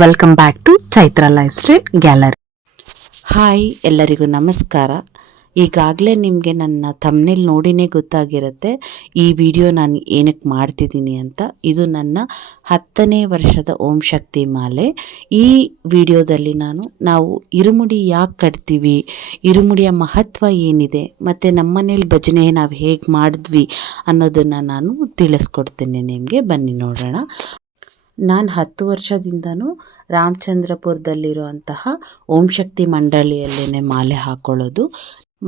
Welcome back to Chaitra lifestyle gallery. Hi, ಎಲ್ಲರಿಗೂ ನಮಸ್ಕಾರ. ಈಗಾಗಲೇ ನಿಮಗೆ ನನ್ನ ಥಂಬ್ನೇಲ್ ನೋಡಿನೇ ಗೊತ್ತಾಗಿರುತ್ತೆ ಈ ವಿಡಿಯೋ ನಾನು ಏನಕ್ಕೆ ಮಾಡ್ತಿದ್ದೀನಿ ಅಂತ. ಇದು ನನ್ನ 10ನೇ ವರ್ಷದ ಓಂ ಶಕ್ತಿ ಮಾಲೆ. ಈ ವಿಡಿಯೋದಲ್ಲಿ ನಾವು ಇರುಮುಡಿ ಯಾಕೆ ಕಟ್ತೀವಿ, ಇರುಮುಡಿಯ ಮಹತ್ವ ಏನಿದೆ, ಮತ್ತು ನಮ್ಮನೇಲಿ ಭಜನೆ ನಾವು ಹೇಗೆ ಮಾಡಿದ್ವಿ ಅನ್ನೋದನ್ನು ನಾನು ತಿಳಿಸ್ಕೊಡ್ತೀನಿ ನಿಮಗೆ. ಬನ್ನಿ ನೋಡೋಣ. ನಾನು 10 ವರ್ಷದಿಂದನೂ ರಾಮಚಂದ್ರಪುರದಲ್ಲಿರುವಂತಹ ಓಂ ಶಕ್ತಿ ಮಂಡಳಿಯಲ್ಲೇ ಮಾಲೆ ಹಾಕ್ಕೊಳ್ಳೋದು.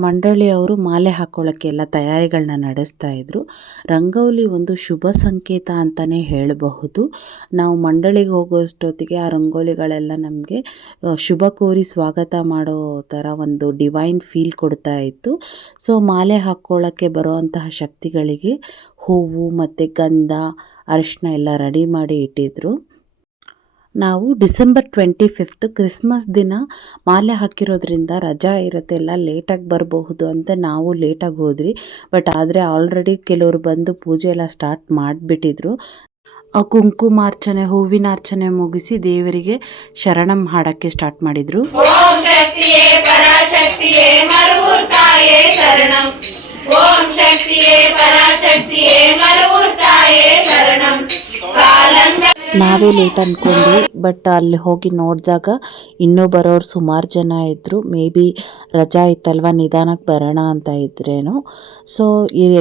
ಮಂಡಳಿಯವರು ಮಾಲೆ ಹಾಕ್ಕೊಳ್ಳೋಕ್ಕೆ ಎಲ್ಲ ತಯಾರಿಗಳನ್ನ ನಡೆಸ್ತಾ ಇದ್ರು. ರಂಗೋಲಿ ಒಂದು ಶುಭ ಸಂಕೇತ ಅಂತಲೇ ಹೇಳಬಹುದು. ನಾವು ಮಂಡಳಿಗೆ ಹೋಗೋಷ್ಟೊತ್ತಿಗೆ ಆ ರಂಗೋಲಿಗಳೆಲ್ಲ ನಮಗೆ ಶುಭ ಕೋರಿ ಸ್ವಾಗತ ಮಾಡೋ ಥರ ಒಂದು ಡಿವೈನ್ ಫೀಲ್ ಕೊಡ್ತಾ ಇತ್ತು. ಸೊ ಮಾಲೆ ಹಾಕ್ಕೊಳ್ಳೋಕ್ಕೆ ಬರೋವಂತಹ ಶಕ್ತಿಗಳಿಗೆ ಹೂವು ಮತ್ತು ಗಂಧ, ಅರಿಶಿನ ಎಲ್ಲ ರೆಡಿ ಮಾಡಿ ಇಟ್ಟಿದ್ರು. ನಾವು ಡಿಸೆಂಬರ್ 25 ಕ್ರಿಸ್ಮಸ್ ದಿನ ಮಾಲೆ ಹಾಕಿರೋದ್ರಿಂದ ರಜಾ ಇರುತ್ತೆ, ಎಲ್ಲ ಲೇಟಾಗಿ ಬರಬಹುದು ಅಂತ ನಾವು ಲೇಟಾಗಿ ಹೋದ್ರಿ. ಆದರೆ ಆಲ್ರೆಡಿ ಕೆಲವರು ಬಂದು ಪೂಜೆ ಎಲ್ಲ ಸ್ಟಾರ್ಟ್ ಮಾಡಿಬಿಟ್ಟಿದ್ರು. ಕುಂಕುಮಾರ್ಚನೆ, ಹೂವಿನ ಅರ್ಚನೆ ಮುಗಿಸಿ ದೇವರಿಗೆ ಶರಣಂ ಹಾಡೋಕ್ಕೆ ಸ್ಟಾರ್ಟ್ ಮಾಡಿದರು. ಓಂ ಶಕ್ತಿಯೇ ಪರಾಶಕ್ತಿಯೇ ಮರುಮೂರ್ತಾಯೇ ಶರಣಂ. ಓಂ ಶಕ್ತಿಯೇ ಪರಾಶಕ್ತಿಯೇ ಮರುಮೂರ್ತಾಯೇ ಶರಣಂ. ನಾವೇ ಲೇಟ್ ಅಂದ್ಕೊಂಡ್ವಿ, ಬಟ್ ಅಲ್ಲಿ ಹೋಗಿ ನೋಡಿದಾಗ ಇನ್ನೂ ಬರೋರು ಸುಮಾರು ಜನ ಇದ್ದರು. ಮೇ ಬಿ ರಜಾ ಇತ್ತಲ್ವ, ನಿಧಾನಕ್ಕೆ ಬರೋಣ ಅಂತ ಇದ್ರೇನು. ಸೊ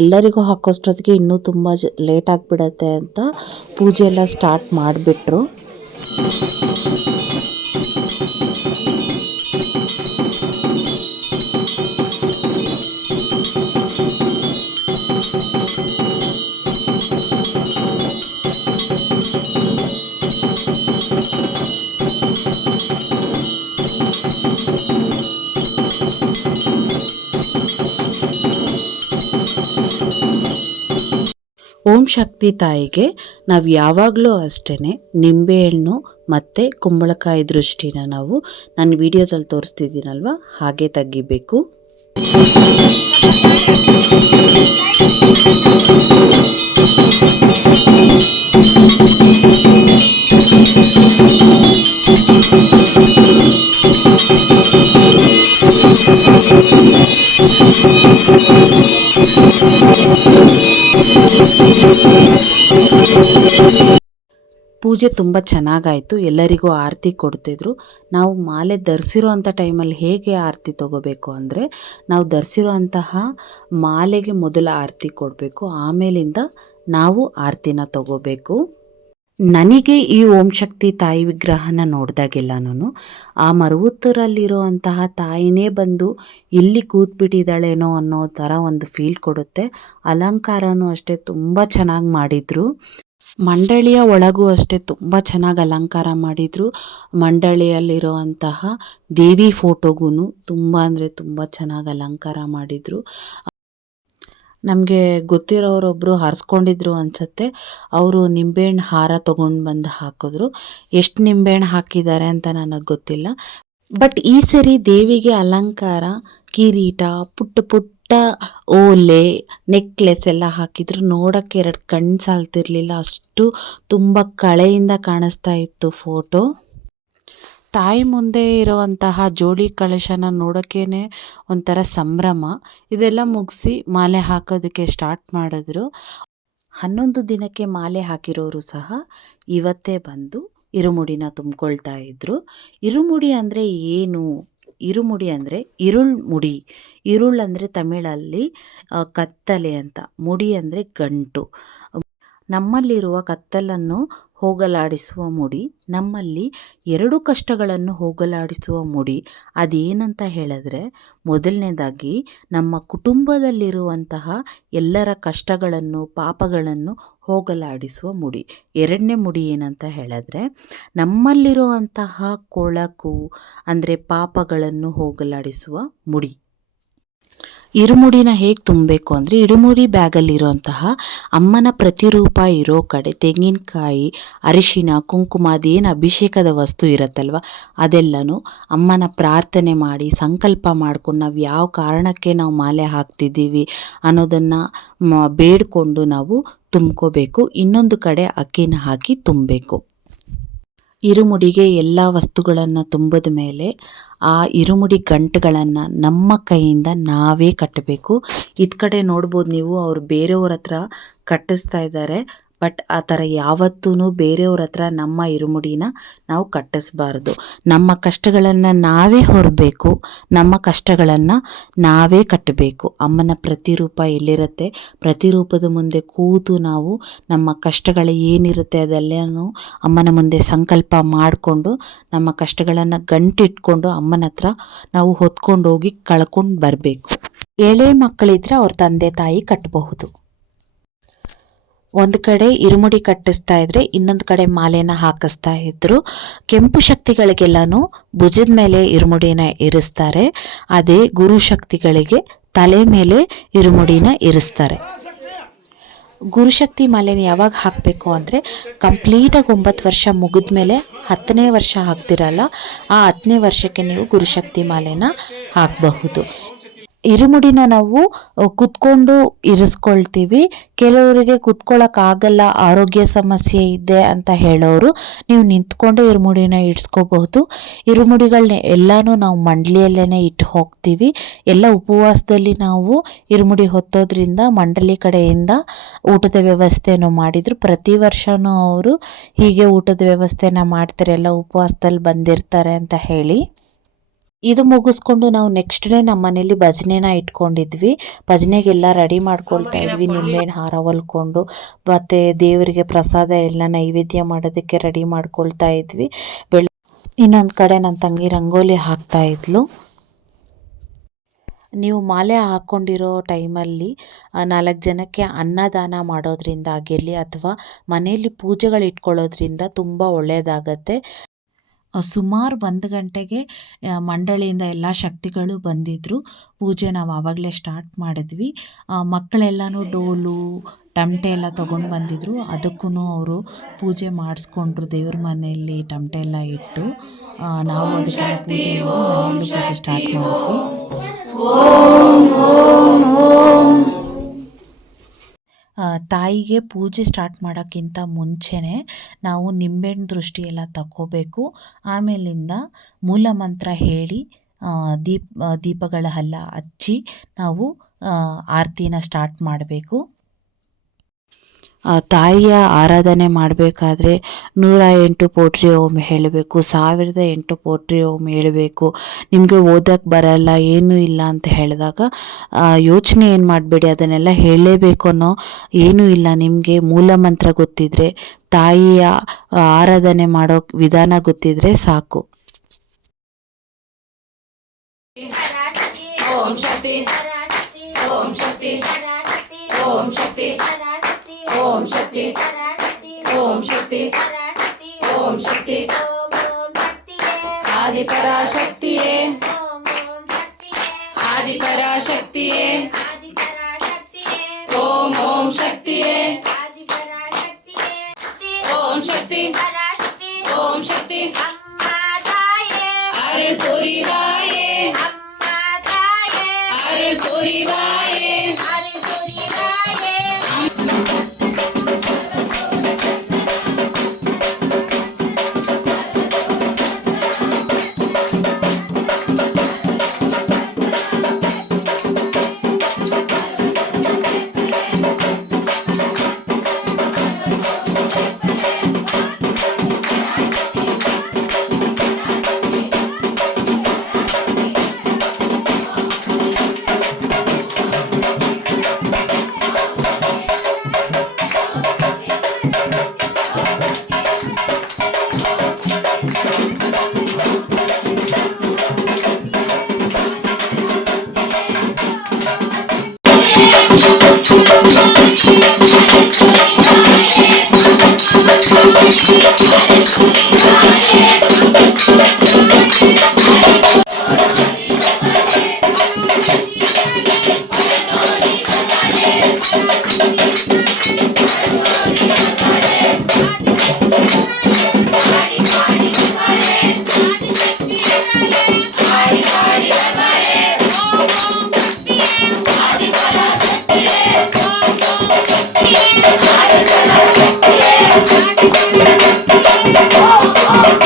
ಎಲ್ಲರಿಗೂ ಹಾಕೋಷ್ಟೊತ್ತಿಗೆ ಇನ್ನೂ ತುಂಬ ಲೇಟ್ ಆಗಿಬಿಡತ್ತೆ ಅಂತ ಪೂಜೆ ಎಲ್ಲ ಸ್ಟಾರ್ಟ್ ಮಾಡಿಬಿಟ್ರು. ಓಂ ಶಕ್ತಿ ತಾಯಿಗೆ ನಾವು ಯಾವಾಗಲೂ ಅಷ್ಟೇ ನಿಂಬೆಹಣ್ಣು ಮತ್ತು ಕುಂಬಳಕಾಯಿ ದೃಷ್ಟಿನ ನಾವು ನಾನು ವಿಡಿಯೋದಲ್ಲಿ ತೋರಿಸ್ತಿದ್ದೀನಲ್ವ ಹಾಗೆ ತೆಗಿಬೇಕು. ಪೂಜೆ ತುಂಬ ಚೆನ್ನಾಗಾಯಿತು. ಎಲ್ಲರಿಗೂ ಆರತಿ ಕೊಡ್ತಿದ್ರು. ನಾವು ಮಾಲೆ ಧರಿಸಿರೋ ಅಂಥ ಟೈಮಲ್ಲಿ ಹೇಗೆ ಆರತಿ ತೊಗೋಬೇಕು ಅಂದರೆ, ನಾವು ಧರಿಸಿರೋ ಅಂತಹ ಮಾಲೆಗೆ ಮೊದಲ ಆರತಿ ಕೊಡಬೇಕು, ಆಮೇಲಿಂದ ನಾವು ಆರತಿನ ತಗೋಬೇಕು. ನನಗೆ ಈ ಓಂ ಶಕ್ತಿ ತಾಯಿ ವಿಗ್ರಹನ ನೋಡಿದಾಗೆಲ್ಲನೂ ಆ ಮರುವತ್ತೂರಲ್ಲಿರೋ ಅಂತಹ ತಾಯಿನೇ ಬಂದು ಇಲ್ಲಿ ಕೂತ್ಬಿಟ್ಟಿದ್ದಾಳೇನೋ ಅನ್ನೋ ಥರ ಒಂದು ಫೀಲ್ ಕೊಡುತ್ತೆ. ಅಲಂಕಾರನೂ ಅಷ್ಟೇ ತುಂಬ ಚೆನ್ನಾಗಿ ಮಾಡಿದರು. ಮಂಡಳಿಯ ಒಳಗೂ ಅಷ್ಟೇ ತುಂಬ ಚೆನ್ನಾಗಿ ಅಲಂಕಾರ ಮಾಡಿದರು. ಮಂಡಳಿಯಲ್ಲಿರುವಂತಹ ದೇವಿ ಫೋಟೋಗೂ ತುಂಬ ಅಂದರೆ ತುಂಬ ಚೆನ್ನಾಗಿ ಅಲಂಕಾರ ಮಾಡಿದರು. ನಮಗೆ ಗೊತ್ತಿರೋರೊಬ್ಬರು ಹಾರಿಸ್ಕೊಂಡಿದ್ರು ಅನಿಸುತ್ತೆ. ಅವರು ನಿಂಬೆಹಣ್ಣು ಹಾರ ತೊಗೊಂಡು ಬಂದು ಹಾಕಿದ್ರು. ಎಷ್ಟು ನಿಂಬೆಹಣ್ಣು ಹಾಕಿದ್ದಾರೆ ಅಂತ ನನಗೆ ಗೊತ್ತಿಲ್ಲ. ಬಟ್ ಈ ಸರಿ ದೇವಿಗೆ ಅಲಂಕಾರ, ಕಿರೀಟ, ಪುಟ್ಟ ಪುಟ್ಟ ಓಲೆ, ನೆಕ್ಲೆಸ್ ಎಲ್ಲ ಹಾಕಿದ್ರು. ನೋಡೋಕ್ಕೆ 2 ಕಣ್ಣು ಸಾಲ್ತಿರ್ಲಿಲ್ಲ, ಅಷ್ಟು ತುಂಬ ಕಳೆಯಿಂದ ಕಾಣಿಸ್ತಾ ಇತ್ತು ಫೋಟೋ. ತಾಯಿ ಮುಂದೆ ಇರುವಂತಹ ಜೋಡಿ ಕಳಶನ ನೋಡೋಕ್ಕೇ ಒಂಥರ ಸಂಭ್ರಮ. ಇದೆಲ್ಲ ಮುಗಿಸಿ ಮಾಲೆ ಹಾಕೋದಕ್ಕೆ ಸ್ಟಾರ್ಟ್ ಮಾಡಿದ್ರು. 11 ದಿನಕ್ಕೆ ಮಾಲೆ ಹಾಕಿರೋರು ಸಹ ಇವತ್ತೇ ಬಂದು ಇರುಮುಡಿನ ತುಂಬಿಕೊಳ್ತಾ ಇದ್ರು. ಇರುಮುಡಿ ಅಂದರೆ ಏನು? ಇರುಮುಡಿ ಅಂದರೆ ಮುಡಿ. ಇರುಳ್ ಅಂದರೆ ತಮಿಳಲ್ಲಿ ಕತ್ತಲೆ ಅಂತ, ಮುಡಿ ಅಂದರೆ ಗಂಟು. ನಮ್ಮಲ್ಲಿರುವ ಕತ್ತಲನ್ನು ಹೋಗಲಾಡಿಸುವ ಮುಡಿ, ನಮ್ಮಲ್ಲಿ 2 ಕಷ್ಟಗಳನ್ನು ಹೋಗಲಾಡಿಸುವ ಮುಡಿ. ಅದೇನಂತ ಹೇಳಿದ್ರೆ, ಮೊದಲನೇದಾಗಿ ನಮ್ಮ ಕುಟುಂಬದಲ್ಲಿರುವಂತಹ ಎಲ್ಲರ ಕಷ್ಟಗಳನ್ನು, ಪಾಪಗಳನ್ನು ಹೋಗಲಾಡಿಸುವ ಮುಡಿ. 2ನೇ ಮುಡಿ ಏನಂತ ಹೇಳಿದ್ರೆ, ನಮ್ಮಲ್ಲಿರುವಂತಹ ಕೊಳಕು ಅಂದರೆ ಪಾಪಗಳನ್ನು ಹೋಗಲಾಡಿಸುವ ಮುಡಿ. ಇರುಮುಡಿನ ಹೇಗೆ ತುಂಬಬೇಕು ಅಂದರೆ, ಇರುಮುಡಿ ಬ್ಯಾಗಲ್ಲಿರುವಂತಹ ಅಮ್ಮನ ಪ್ರತಿರೂಪ ಇರೋ ಕಡೆ ತೆಂಗಿನಕಾಯಿ, ಅರಿಶಿನ, ಕುಂಕುಮ, ಅದೇನು ಅಭಿಷೇಕದ ವಸ್ತು ಇರುತ್ತಲ್ವ ಅದೆಲ್ಲನೂ ಅಮ್ಮನ ಪ್ರಾರ್ಥನೆ ಮಾಡಿ ಸಂಕಲ್ಪ ಮಾಡ್ಕೊಂಡು ನಾವು ಯಾವ ಕಾರಣಕ್ಕೆ ನಾವು ಮಾಲೆ ಹಾಕ್ತಿದ್ದೀವಿ ಅನ್ನೋದನ್ನು ಬೇಡಿಕೊಂಡು ನಾವು ತುಂಬ್ಕೋಬೇಕು. ಇನ್ನೊಂದು ಕಡೆ ಅಕ್ಕಿನ ಹಾಕಿ ತುಂಬಬೇಕು. ಇರುಮುಡಿಗೆ ಎಲ್ಲ ವಸ್ತುಗಳನ್ನು ತುಂಬಿದ ಮೇಲೆ ಆ ಇರುಮುಡಿ ಗಂಟುಗಳನ್ನು ನಮ್ಮ ಕೈಯಿಂದ ನಾವೇ ಕಟ್ಟಬೇಕು. ಇದ್ ಕಡೆ ನೋಡ್ಬೋದು ನೀವು, ಅವ್ರು ಬೇರೆಯವ್ರ ಹತ್ರ ಕಟ್ಟಿಸ್ತಾ ಇದ್ದಾರೆ. ಬಟ್ ಆ ಥರ ಯಾವತ್ತೂ ಬೇರೆಯವ್ರ ಹತ್ರ ನಮ್ಮ ಇರುಮುಡಿನ ನಾವು ಕಟ್ಟಿಸ್ಬಾರ್ದು. ನಮ್ಮ ಕಷ್ಟಗಳನ್ನು ನಾವೇ ಹೊರಬೇಕು, ನಮ್ಮ ಕಷ್ಟಗಳನ್ನು ನಾವೇ ಕಟ್ಟಬೇಕು. ಅಮ್ಮನ ಪ್ರತಿರೂಪ ಎಲ್ಲಿರುತ್ತೆ, ಪ್ರತಿರೂಪದ ಮುಂದೆ ಕೂತು ನಾವು ನಮ್ಮ ಕಷ್ಟಗಳು ಏನಿರುತ್ತೆ ಅದೆಲ್ಲನೂ ಅಮ್ಮನ ಮುಂದೆ ಸಂಕಲ್ಪ ಮಾಡಿಕೊಂಡು ನಮ್ಮ ಕಷ್ಟಗಳನ್ನು ಗಂಟಿಟ್ಕೊಂಡು ಅಮ್ಮನ ಹತ್ರ ನಾವು ಹೊತ್ಕೊಂಡು ಹೋಗಿ ಕಳ್ಕೊಂಡು ಬರಬೇಕು. ಎಳೆ ಮಕ್ಕಳಿದ್ರೆ ಅವ್ರ ತಂದೆ ತಾಯಿ ಕಟ್ಟಬಹುದು. ಒಂದು ಕಡೆ ಇರುಮುಡಿ ಕಟ್ಟಿಸ್ತಾ ಇದ್ರೆ ಇನ್ನೊಂದು ಕಡೆ ಮಾಲೆನ ಹಾಕಿಸ್ತಾ ಇದ್ರು. ಕೆಂಪು ಶಕ್ತಿಗಳಿಗೆಲ್ಲನೂ ಭುಜದ ಮೇಲೆ ಇರುಮುಡಿನ ಇರಿಸ್ತಾರೆ. ಅದೇ ಗುರು ಶಕ್ತಿಗಳಿಗೆ ತಲೆ ಮೇಲೆ ಇರುಮುಡಿನ ಇರಿಸ್ತಾರೆ. ಗುರುಶಕ್ತಿ ಮಾಲೆನ ಯಾವಾಗ ಹಾಕಬೇಕು ಅಂದರೆ ಕಂಪ್ಲೀಟಾಗಿ 9 ವರ್ಷ ಮುಗಿದ ಮೇಲೆ 10ನೇ ವರ್ಷ ಹಾಕ್ತಿರಲ್ಲ, ಆ 10ನೇ ವರ್ಷಕ್ಕೆ ನೀವು ಗುರುಶಕ್ತಿ ಮಾಲೆನ ಹಾಕಬಹುದು. ಇರುಮುಡಿನ ನಾವು ಕುತ್ಕೊಂಡು ಇರಿಸ್ಕೊಳ್ತೀವಿ. ಕೆಲವರಿಗೆ ಕುತ್ಕೊಳ್ಳೋಕ್ಕಾಗಲ್ಲ, ಆರೋಗ್ಯ ಸಮಸ್ಯೆ ಇದೆ ಅಂತ ಹೇಳೋರು ನೀವು ನಿಂತ್ಕೊಂಡೇ ಇರುಮುಡಿನ ಇಡ್ಸ್ಕೋಬಹುದು. ಇರುಮುಡಿಗಳನ್ನ ಎಲ್ಲನೂ ನಾವು ಮಂಡಲಿಯಲ್ಲೇ ಇಟ್ಟು ಹೋಗ್ತೀವಿ. ಎಲ್ಲ ಉಪವಾಸದಲ್ಲಿ ನಾವು ಇರುಮುಡಿ ಹೊತ್ತೋದ್ರಿಂದ ಮಂಡಳಿ ಕಡೆಯಿಂದ ಊಟದ ವ್ಯವಸ್ಥೆನೂ ಮಾಡಿದರು. ಪ್ರತಿ ವರ್ಷವೂ ಅವರು ಹೀಗೆ ಊಟದ ವ್ಯವಸ್ಥೆನ ಮಾಡ್ತಾರೆ, ಎಲ್ಲ ಉಪವಾಸದಲ್ಲಿ ಬಂದಿರ್ತಾರೆ ಅಂತ ಹೇಳಿ. ಇದು ಮುಗಿಸ್ಕೊಂಡು ನಾವು ನೆಕ್ಸ್ಟ್ ಡೇ ನಮ್ಮ ಮನೇಲಿ ಭಜನೆನ ಇಟ್ಕೊಂಡಿದ್ವಿ. ಭಜನೆಗೆಲ್ಲ ರೆಡಿ ಮಾಡ್ಕೊಳ್ತಾ ಇದ್ವಿ. ನಿಂಬೆಹಣ್ಣು ಹಾರ ಹೊಲ್ಕೊಂಡು ಮತ್ತು ದೇವರಿಗೆ ಪ್ರಸಾದ ಎಲ್ಲ ನೈವೇದ್ಯ ಮಾಡೋದಕ್ಕೆ ರೆಡಿ ಮಾಡ್ಕೊಳ್ತಾ ಇದ್ವಿ. ಇನ್ನೊಂದು ಕಡೆ ನನ್ನ ತಂಗಿ ರಂಗೋಲಿ ಹಾಕ್ತಾ ಇದ್ಲು. ನೀವು ಮಾಲೆ ಹಾಕ್ಕೊಂಡಿರೋ ಟೈಮಲ್ಲಿ 4 ಜನಕ್ಕೆ ಅನ್ನದಾನ ಮಾಡೋದ್ರಿಂದ ಆಗಿರಲಿ ಅಥವಾ ಮನೆಯಲ್ಲಿ ಪೂಜೆಗಳು ಇಟ್ಕೊಳ್ಳೋದ್ರಿಂದ ತುಂಬ ಒಳ್ಳೆಯದಾಗತ್ತೆ. ಸುಮಾರು 1 ಗಂಟೆಗೆ ಮಂಡಳಿಯಿಂದ ಎಲ್ಲ ಶಕ್ತಿಗಳು ಬಂದಿದ್ದರು. ಪೂಜೆ ನಾವು ಆವಾಗಲೇ ಸ್ಟಾರ್ಟ್ ಮಾಡಿದ್ವಿ. ಮಕ್ಕಳೆಲ್ಲನೂ ಡೋಲು ಟಮಟೆ ಎಲ್ಲ ತೊಗೊಂಡು ಬಂದಿದ್ದರು. ಅದಕ್ಕೂ ಅವರು ಪೂಜೆ ಮಾಡಿಸ್ಕೊಂಡ್ರು. ದೇವ್ರ ಮನೆಯಲ್ಲಿ ಟಮಟೆ ಎಲ್ಲ ಇಟ್ಟು ನಾವು ಅದಕ್ಕೆಲ್ಲ ಪೂಜೆ ಮಾಡಿ ಮನೆಯಲ್ಲೂ ಪೂಜೆ ಸ್ಟಾರ್ಟ್ ಮಾಡಿದ್ವಿ. ತಾಯಿಗೆ ಪೂಜೆ ಸ್ಟಾರ್ಟ್ ಮಾಡೋಕ್ಕಿಂತ ಮುಂಚೆನೇ ನಾವು ನಿಂಬೆಹಣ್ಣು ದೃಷ್ಟಿ ಎಲ್ಲ ತಗೋಬೇಕು. ಆಮೇಲಿಂದ ಮೂಲ ಮಂತ್ರ ಹೇಳಿ ದೀಪಗಳೆಲ್ಲ ಹಚ್ಚಿ ನಾವು ಆರತಿನ ಸ್ಟಾರ್ಟ್ ಮಾಡಬೇಕು. ತಾಯಿಯ ಆರಾಧನೆ ಮಾಡಬೇಕಾದ್ರೆ 108 ಪೋಟ್ರಿ ಓಂ ಹೇಳಬೇಕು, 1008 ಪೋಟ್ರಿ ಓಂ ಹೇಳಬೇಕು. ನಿಮಗೆ ಓದಕ್ಕೆ ಬರಲ್ಲ, ಏನೂ ಇಲ್ಲ ಅಂತ ಹೇಳಿದಾಗ ಯೋಚನೆ ಏನು ಮಾಡಬೇಡಿ, ಅದನ್ನೆಲ್ಲ ಹೇಳಲೇಬೇಕು ಅನ್ನೋ ಏನೂ ಇಲ್ಲ. ನಿಮಗೆ ಮೂಲ ಮಂತ್ರ ಗೊತ್ತಿದ್ರೆ, ತಾಯಿಯ ಆರಾಧನೆ ಮಾಡೋ ವಿಧಾನ ಗೊತ್ತಿದ್ರೆ ಸಾಕು. ಓಂ ಶಕ್ತಿ, ಓಂ ಶಕ್ತಿ, ಓಂ ಶಕ್ತಿ, ಓಂ ಶಕ್ತಿ, ಓಂ ಶಕ್ತಿ, ಓಂ ಶಕ್ತಿ, ಆದಿಪರಾಶಕ್ತಿಯೇ, ಆದಿಪರಾಶಕ್ತಿಯೇ, ಓಂ ಓಂ ಶಕ್ತಿಯೇ, ಓಂ ಶಕ್ತಿ, ಓಂ ಶಕ್ತಿ, ಅರುಳ್ ಪುರಿವಾಯೇ, ಅರುಳ್ ಪುರಿವಾಯೇ. Oh,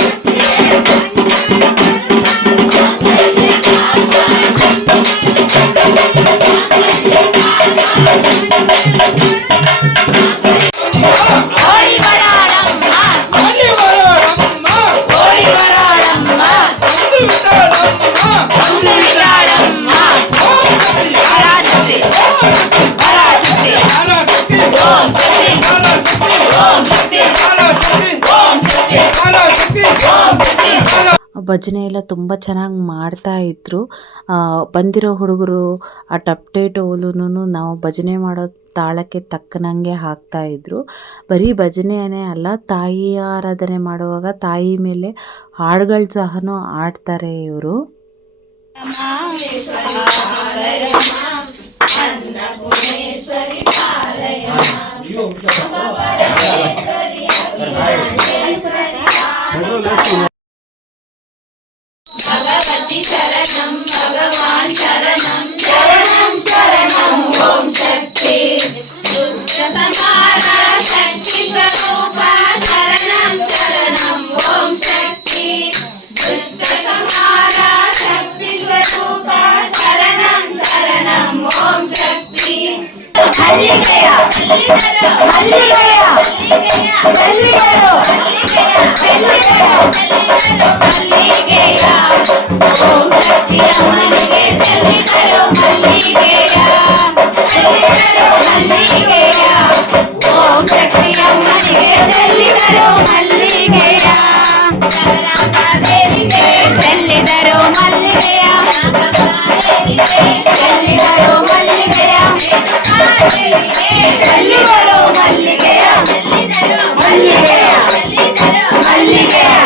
ಭಜನೆ ಎಲ್ಲ ತುಂಬ ಚೆನ್ನಾಗಿ ಮಾಡ್ತಾಯಿದ್ರು. ಬಂದಿರೋ ಹುಡುಗರು ಆ ತಪ್ಪಟೆ ಡೋಲುನು ನಾವು ಭಜನೆ ಮಾಡೋ ತಾಳಕ್ಕೆ ತಕ್ಕನಂಗೆ ಹಾಕ್ತಾಯಿದ್ರು. ಬರೀ ಭಜನೆಯೇ ಅಲ್ಲ, ತಾಯಿಯ ಆರಾಧನೆ ಮಾಡುವಾಗ ತಾಯಿ ಮೇಲೆ ಹಾಡುಗಳು ಸಹನೂ ಆಡ್ತಾರೆ ಇವರು. भगवती शरणं भगवान शरणं शरणं शरणं ओम शक्ति दुष्ट संहार शक्ति स्वरूपा शरणं शरणं ओम शक्ति दुष्ट संहार शक्ति स्वरूपा शरणं शरणं ओम शक्ति हल्ली गया हल्ली गया जल्दी करो जल्दी करो हल्ली गया ओम शक्ति अमन के जल्दी करो हल्ली गया हल्ली गया ओम शक्ति अमन के जल्दी करो हल्ली गया देवी के जल्दी करो हल्ली गया जल्दी करो हल्ली गया जल्दी करो हल्ली गया हल्ली गया हल्ली गया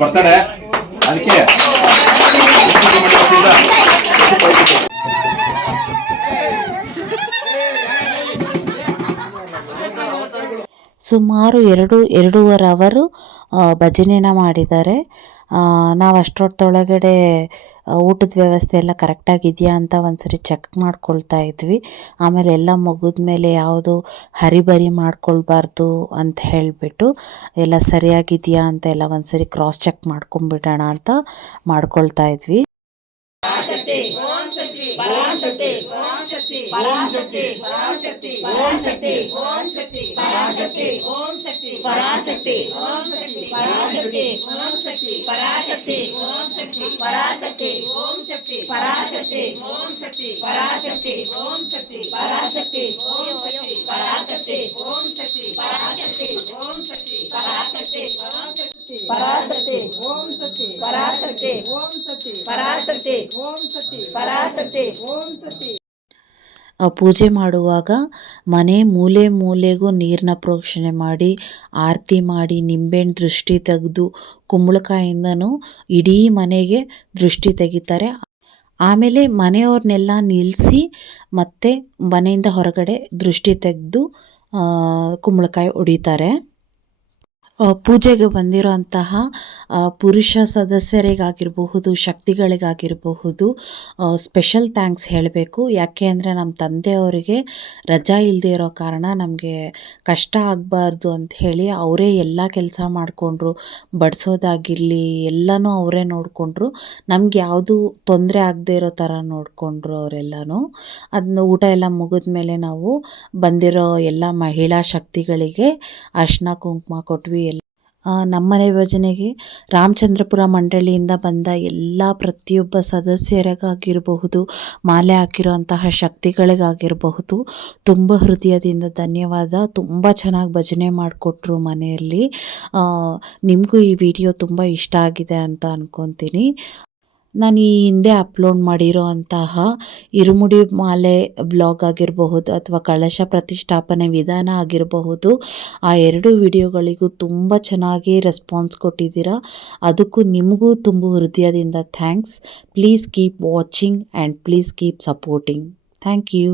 ಬರ್ತಾರೆ ಅದಕ್ಕೆ ಸುಮಾರು 2-2.5 ಅವರು ಭಜನೆನ ಮಾಡಿದ್ದಾರೆ. ನಾವು ಅಷ್ಟೊತ್ತೊಳಗಡೆ ಊಟದ ವ್ಯವಸ್ಥೆ ಎಲ್ಲ ಕರೆಕ್ಟಾಗಿದೆಯಾ ಅಂತ ಒಂದ್ಸರಿ ಚೆಕ್ ಮಾಡ್ಕೊಳ್ತಾ ಇದ್ವಿ. ಆಮೇಲೆ ಎಲ್ಲ ಮುಗಿದ್ಮೇಲೆ ಯಾವುದು ಹರಿಬರಿ ಮಾಡ್ಕೊಳ್ಬಾರ್ದು ಅಂತ ಹೇಳಿಬಿಟ್ಟು ಎಲ್ಲ ಸರಿಯಾಗಿದೆಯಾ ಅಂತ ಎಲ್ಲ ಒಂದ್ಸರಿ ಕ್ರಾಸ್ ಚೆಕ್ ಮಾಡ್ಕೊಂಬಿಡೋಣ ಅಂತ ಮಾಡ್ಕೊಳ್ತಾ ಇದ್ವಿ. पराशक्ति ओम शक्ति पराशक्ति ओम शक्ति पराशक्ति पराशक्ति पराशक्ति ओम शक्ति पराशक्ति ओम शक्ति पराशक्ति ओम शक्ति पराशक्ति ओम शक्ति पराशक्ति ओम शक्ति पराशक्ति ओम शक्ति पराशक्ति ओम शक्ति पराशक्ति ओम शक्ति पराशक्ति ओम शक्ति पराशक्ति ओम शक्ति पराशक्ति ओम शक्ति पराशक्ति ओम शक्ति पराशक्ति ओम शक्ति पराशक्ति ओम शक्ति पराशक्ति ओम शक्ति पराशक्ति ओम शक्ति. ಪೂಜೆ ಮಾಡುವಾಗ ಮನೆ ಮೂಲೆ ಮೂಲೆಗೂ ನೀರನ್ನ ಪ್ರೋಕ್ಷಣೆ ಮಾಡಿ ಆರತಿ ಮಾಡಿ ನಿಂಬೆಹಣ್ಣು ದೃಷ್ಟಿ ತೆಗೆದು ಕುಂಬಳಕಾಯಿಂದನೂ ಇಡೀ ಮನೆಗೆ ದೃಷ್ಟಿ ತೆಗಿತಾರೆ. ಆಮೇಲೆ ಮನೆಯವ್ರನ್ನೆಲ್ಲ ನಿಲ್ಲಿಸಿ ಮತ್ತೆ ಮನೆಯಿಂದ ಹೊರಗಡೆ ದೃಷ್ಟಿ ತೆಗೆದು ಕುಂಬಳಕಾಯಿ ಹೊಡಿತಾರೆ. ಪೂಜೆಗೆ ಬಂದಿರೋಂತಹ ಪುರುಷ ಸದಸ್ಯರಿಗಾಗಿರಬಹುದು, ಶಕ್ತಿಗಳಿಗಾಗಿರಬಹುದು ಸ್ಪೆಷಲ್ ಥ್ಯಾಂಕ್ಸ್ ಹೇಳಬೇಕು. ಯಾಕೆ ಅಂದರೆ ನಮ್ಮ ತಂದೆಯವರಿಗೆ ರಜಾ ಇಲ್ಲದೆ ಇರೋ ಕಾರಣ ನಮಗೆ ಕಷ್ಟ ಆಗಬಾರ್ದು ಅಂಥೇಳಿ ಅವರೇ ಎಲ್ಲ ಕೆಲಸ ಮಾಡಿಕೊಂಡ್ರು. ಬಡಿಸೋದಾಗಿರಲಿ ಎಲ್ಲನೂ ಅವರೇ ನೋಡಿಕೊಂಡ್ರು. ನಮ್ಗೆ ಯಾವುದು ತೊಂದರೆ ಆಗದೆ ಇರೋ ಥರ ನೋಡಿಕೊಂಡ್ರು ಅವರೆಲ್ಲನೂ. ಅದನ್ನ ಊಟ ಎಲ್ಲ ಮುಗಿದ ಮೇಲೆ ನಾವು ಬಂದಿರೋ ಎಲ್ಲ ಮಹಿಳಾ ಶಕ್ತಿಗಳಿಗೆ ಅರಿಶಿನ ಕುಂಕುಮ ಕೊಟ್ವಿ. ನಮ್ಮನೆ ಭಜನೆಗೆ ರಾಮಚಂದ್ರಪುರ ಮಂಡಳಿಯಿಂದ ಬಂದ ಎಲ್ಲ ಪ್ರತಿಯೊಬ್ಬ ಸದಸ್ಯರಿಗಾಗಿರಬಹುದು, ಮಾಲೆ ಹಾಕಿರುವಂತಹ ಶಕ್ತಿಗಳಿಗಾಗಿರಬಹುದು ತುಂಬ ಹೃದಯದಿಂದ ಧನ್ಯವಾದ. ತುಂಬ ಚೆನ್ನಾಗಿ ಭಜನೆ ಮಾಡಿಕೊಟ್ರು ಮನೆಯಲ್ಲಿ. ನಿಮಗೂ ಈ ವಿಡಿಯೋ ತುಂಬ ಇಷ್ಟ ಆಗಿದೆ ಅಂತ ಅಂದ್ಕೊತೀನಿ. ನಾನು ಈ ಹಿಂದೆ ಅಪ್ಲೋಡ್ ಮಾಡಿರೋ ಅಂತಹ ಇರುಮುಡಿ ಮಾಲೆ ಬ್ಲಾಗ್ ಆಗಿರಬಹುದು ಅಥವಾ ಕಳಶ ಪ್ರತಿಷ್ಠಾಪನೆ ವಿಧಾನ ಆಗಿರಬಹುದು, ಆ 2 ವಿಡಿಯೋಗಳಿಗೂ ತುಂಬ ಚೆನ್ನಾಗಿ ರೆಸ್ಪಾನ್ಸ್ ಕೊಟ್ಟಿದ್ದೀರಾ. ಅದಕ್ಕೂ ನಿಮಗೂ ತುಂಬ ಹೃದಯದಿಂದ thanks. Please keep watching and please keep supporting. Thank you.